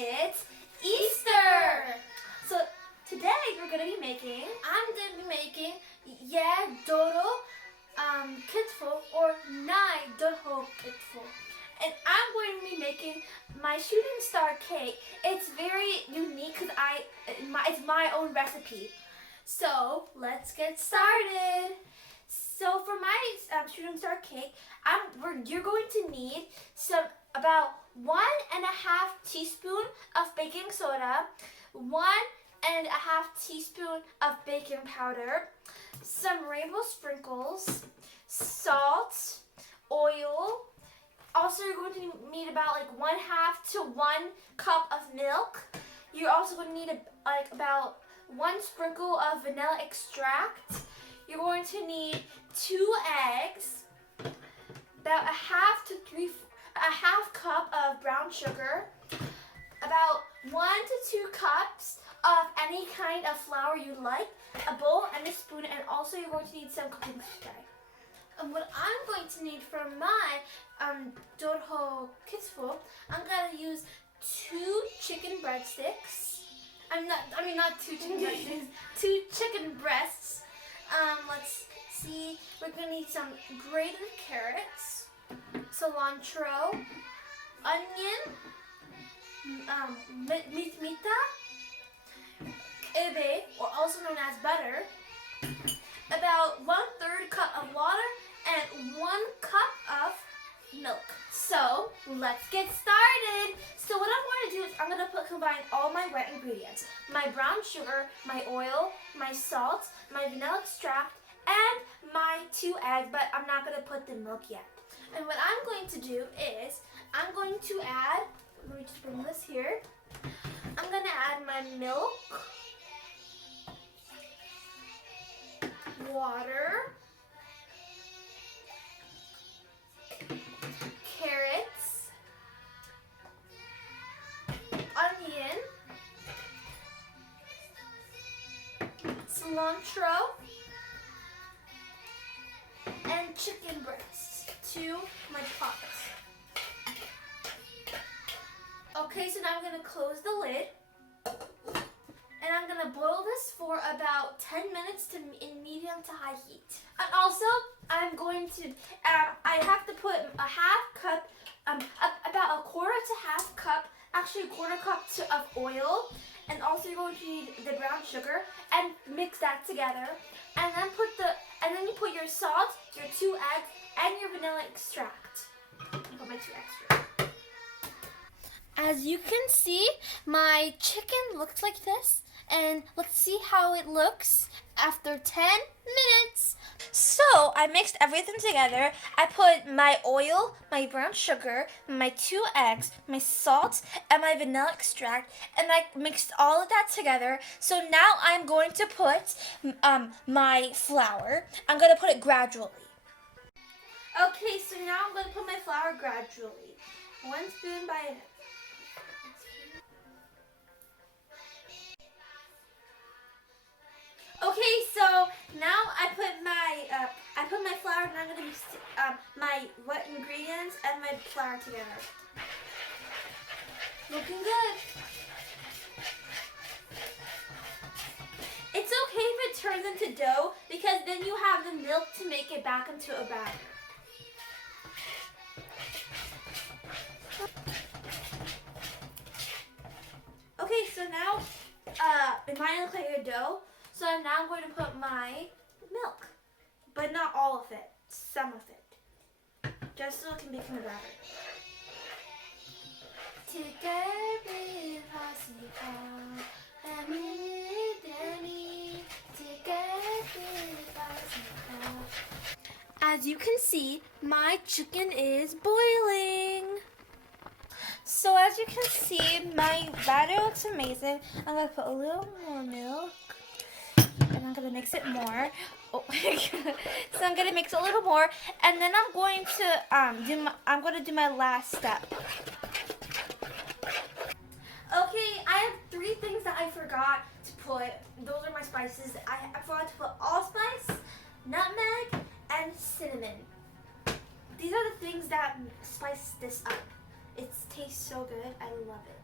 It's Easter! So today we're going to be making, Doro Kitfo or Doro Kitfo. And I'm going to be making my shooting star cake. It's very unique because it's my own recipe. So let's get started. So for my shooting star cake, you're going to need about 1.5 teaspoon of baking soda, 1.5 teaspoon of baking powder, some rainbow sprinkles, salt, oil. Also, you're going to need about 1/2 to 1 cup of milk. You're also going to need about 1 sprinkle of vanilla extract. You're going to need 2 eggs, about a half cup of brown sugar, about 1 to 2 cups of any kind of flour you like, a bowl and a spoon, and also you're going to need some cooking spray. And what I'm going to need for my Doro Kitfo, I'm going to use 2 chicken breadsticks. Not 2 chicken breadsticks, 2 chicken breasts. Let's see, we're going to need some grated carrots, cilantro, onion, Mitmeeta, or also known as butter, about 1/3 cup of water, and 1 cup of milk. So let's get started. So what I'm going to do is I'm going to combine all my wet ingredients: my brown sugar, my oil, my salt, my vanilla extract, and my 2 eggs, but I'm not going to put the milk yet. And what I'm going to do is I'm going to add, let me just bring this here. I'm going to add my milk, water, carrots, onion, cilantro, and chicken breasts to my pot. Okay, so now I'm gonna close the lid. And I'm gonna boil this for about 10 minutes in medium to high heat. And also, I'm going to, I have to put a half cup, about a quarter to half cup, actually a quarter cup of oil. And also you're going to need the brown sugar and mix that together. And then you put your salt, your 2 eggs, and your vanilla extract. I'll put my 2 extra. As you can see, my chicken looks like this. And let's see how it looks after 10 minutes. So I mixed everything together. I put my oil, my brown sugar, my 2 eggs, my salt, and my vanilla extract, and I mixed all of that together. So now I'm going to put my flour. I'm going to put it gradually. Okay, so now I'm going to put my flour gradually. 1 spoon by Okay, so now I put my flour, and I'm gonna mix my wet ingredients and my flour together. Looking good. It's okay if it turns into dough because then you have the milk to make it back into a batter. Okay, so now it might look like a dough. So now I'm going to put my milk, but not all of it, some of it, just so it can become a batter. As you can see, my chicken is boiling. So as you can see, my batter looks amazing. I'm going to put a little more milk. And I'm gonna mix it more. Oh, so I'm gonna mix it a little more, and then I'm going to do my last step. Okay, I have 3 things that I forgot to put. Those are my spices. I forgot to put allspice, nutmeg, and cinnamon. These are the things that spice this up. It tastes so good. I love it.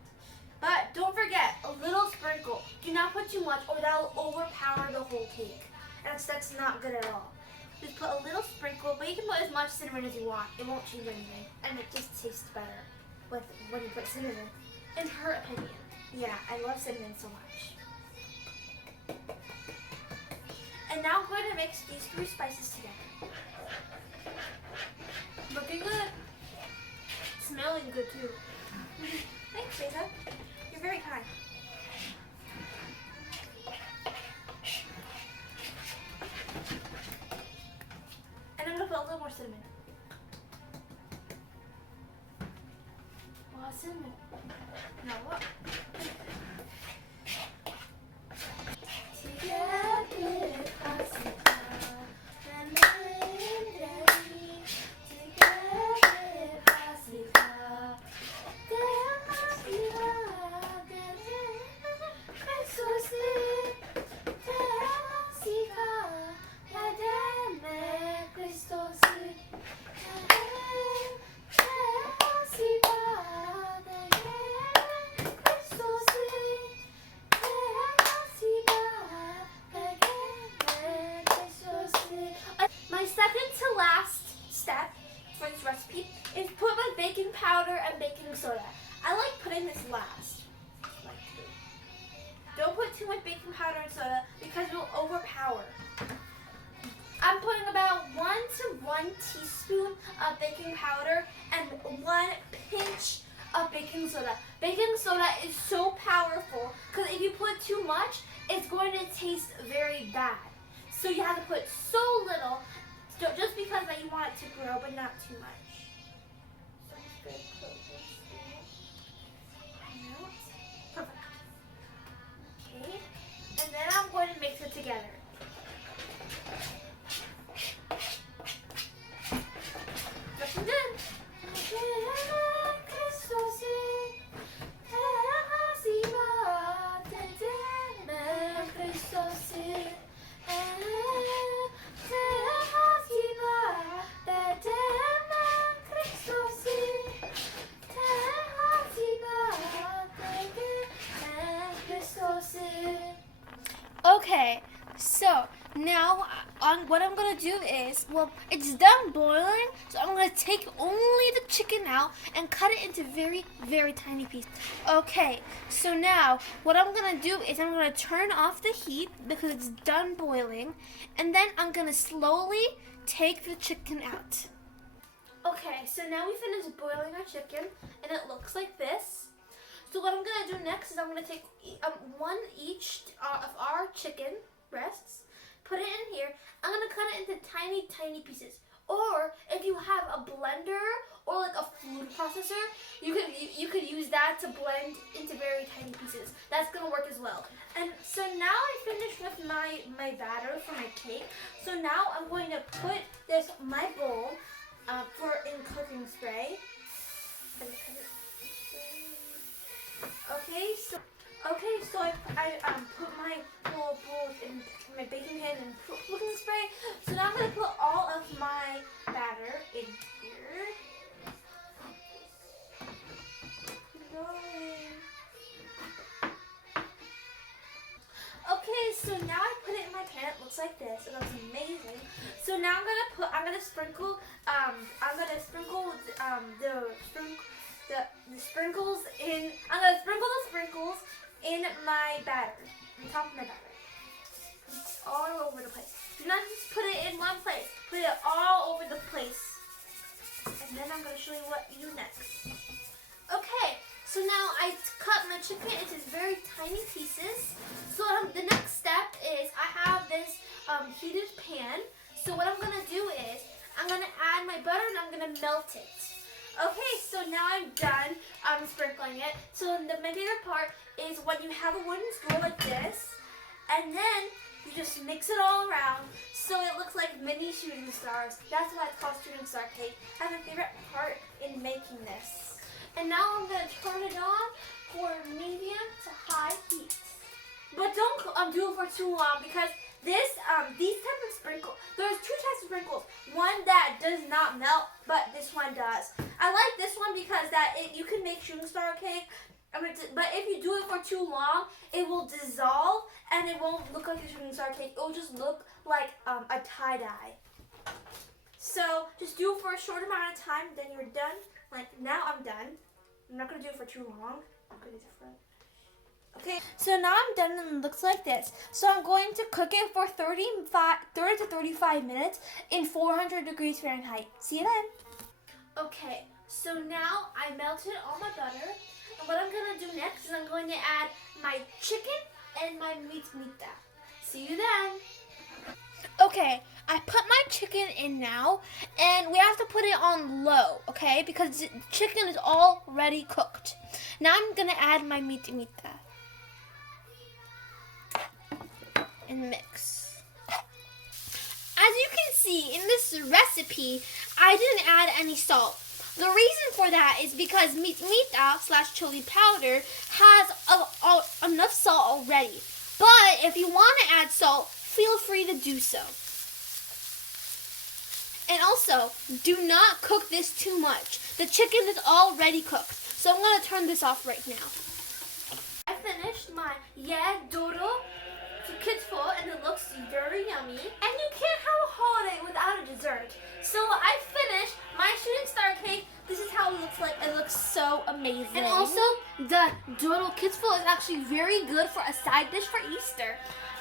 But don't forget, a little sprinkle. Do not put too much or that will overpower the whole cake. That's not good at all. Just put a little sprinkle, but you can put as much cinnamon as you want. It won't change anything. And it just tastes better when you put cinnamon. In her opinion. Yeah, I love cinnamon so much. And now I'm going to mix these 3 spices together. Looking good. Smelling good too. Thanks, Beza. You're very kind. And I'm going to put a little more cinnamon. Wow, cinnamon. No, what? My second to last step for this recipe is put my baking powder and baking soda. I like putting this last. Don't put too much baking powder and soda because it will overpower. I'm putting about 1 to 1 teaspoon of baking powder and 1 pinch of baking soda. Baking soda is so powerful because if you put too much, it's going to taste very bad. So you have to put so little, just because that you want it to grow, but not too much. So I'm just going to put this out. Perfect. Okay, and then I'm going to mix it together. Looking good. what I'm gonna do is, well, it's done boiling, so I'm gonna take only the chicken out and cut it into very, very tiny pieces. Okay, so now what I'm gonna do is I'm gonna turn off the heat because it's done boiling, and then I'm gonna slowly take the chicken out. Okay, so now we finished boiling our chicken, and it looks like this. So what I'm gonna do next is I'm gonna take one each of our chicken breasts, put it in here. I'm gonna cut it into tiny, tiny pieces. Or if you have a blender or like a food processor, you could use that to blend into very tiny pieces. That's gonna work as well. And so now I finished with my batter for my cake. So now I'm going to put my bowl in cooking spray. Okay, so I put my little bowls in my baking pan and cooking spray. So now I'm gonna put all of my batter in here. Okay, so now I put it in my pan. It looks like this. It looks amazing. So now I'm gonna sprinkle the sprinkles in. I'm gonna sprinkle the sprinkles in my batter, on top of my batter, all over the place. Do not just put it in one place. Put it all over the place. And then I'm gonna show you what you do next. Okay, so now I cut my chicken into very tiny pieces. So the next step is I have this heated pan. So what I'm gonna do is I'm gonna add my butter and I'm gonna melt it. Okay, so now I'm done sprinkling it. So my favorite part is when you have a wooden spoon like this, and then you just mix it all around so it looks like mini shooting stars. That's why it's called shooting star cake. That's my favorite part in making this. And now I'm gonna turn it on for medium to high heat. But don't do it for too long because these type of sprinkles, there's two types of sprinkles. One that does not melt, but this one does. I like this one because you can make shooting star cake, but if you do it for too long, it will dissolve and it won't look like a shooting star cake. It will just look like a tie-dye. So just do it for a short amount of time, then you're done. Like now I'm done. I'm not gonna do it for too long. I'm gonna do it for Okay, so now I'm done and it looks like this. So I'm going to cook it for 30 to 35 minutes in 400 degrees Fahrenheit. See you then. Okay, so now I melted all my butter. And what I'm going to do next is I'm going to add my chicken and my Mitmeeta. See you then. Okay, I put my chicken in now, and we have to put it on low, okay? Because the chicken is already cooked. Now I'm going to add my Mitmeeta. And mix. As you can see in this recipe, I didn't add any salt. The reason for that is because Mitmeeta / chili powder has enough salt already. But if you want to add salt, feel free to do so. And also, do not cook this too much. The chicken is already cooked. So I'm going to turn this off right now. I finished my Doro Kitfo, and it looks very yummy. And you can't have a holiday without a dessert. So I finished my shooting star cake. This is how it looks like. It looks so amazing. And also, the Doro Kitfo is actually very good for a side dish for Easter.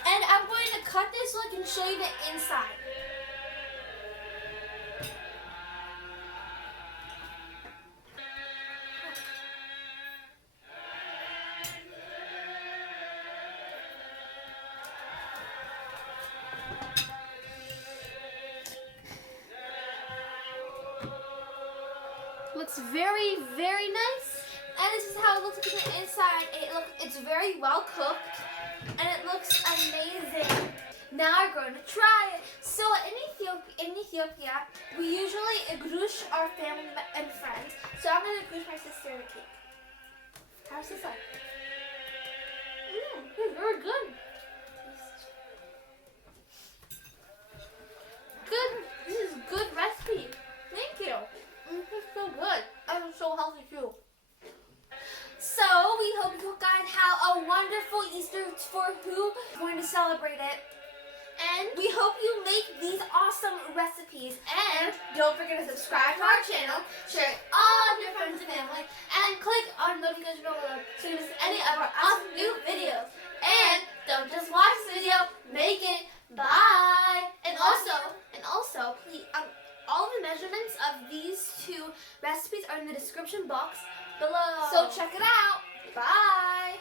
And I'm going to cut this so I can show you the inside. Looks very, very nice, and this is how it looks on the inside. It's very well cooked, and it looks amazing. Now we're going to try it. So in Ethiopia, we usually igrush our family and friends. So I'm going to igrush my sister the cake. How's this like? It's very good. Good. This is good recipe. Thank you. This is so good. And it's so healthy too. So we hope you guys have a wonderful Easter for who is going to celebrate it. And we hope you make these awesome recipes. And don't forget to subscribe to our channel, share it all with your friends and family, and click on the notification bell below so you miss any of our awesome new videos. And don't just watch the video, make it. Bye. And also, please, all the measurements of these two recipes are in the description box below. So check it out. Bye.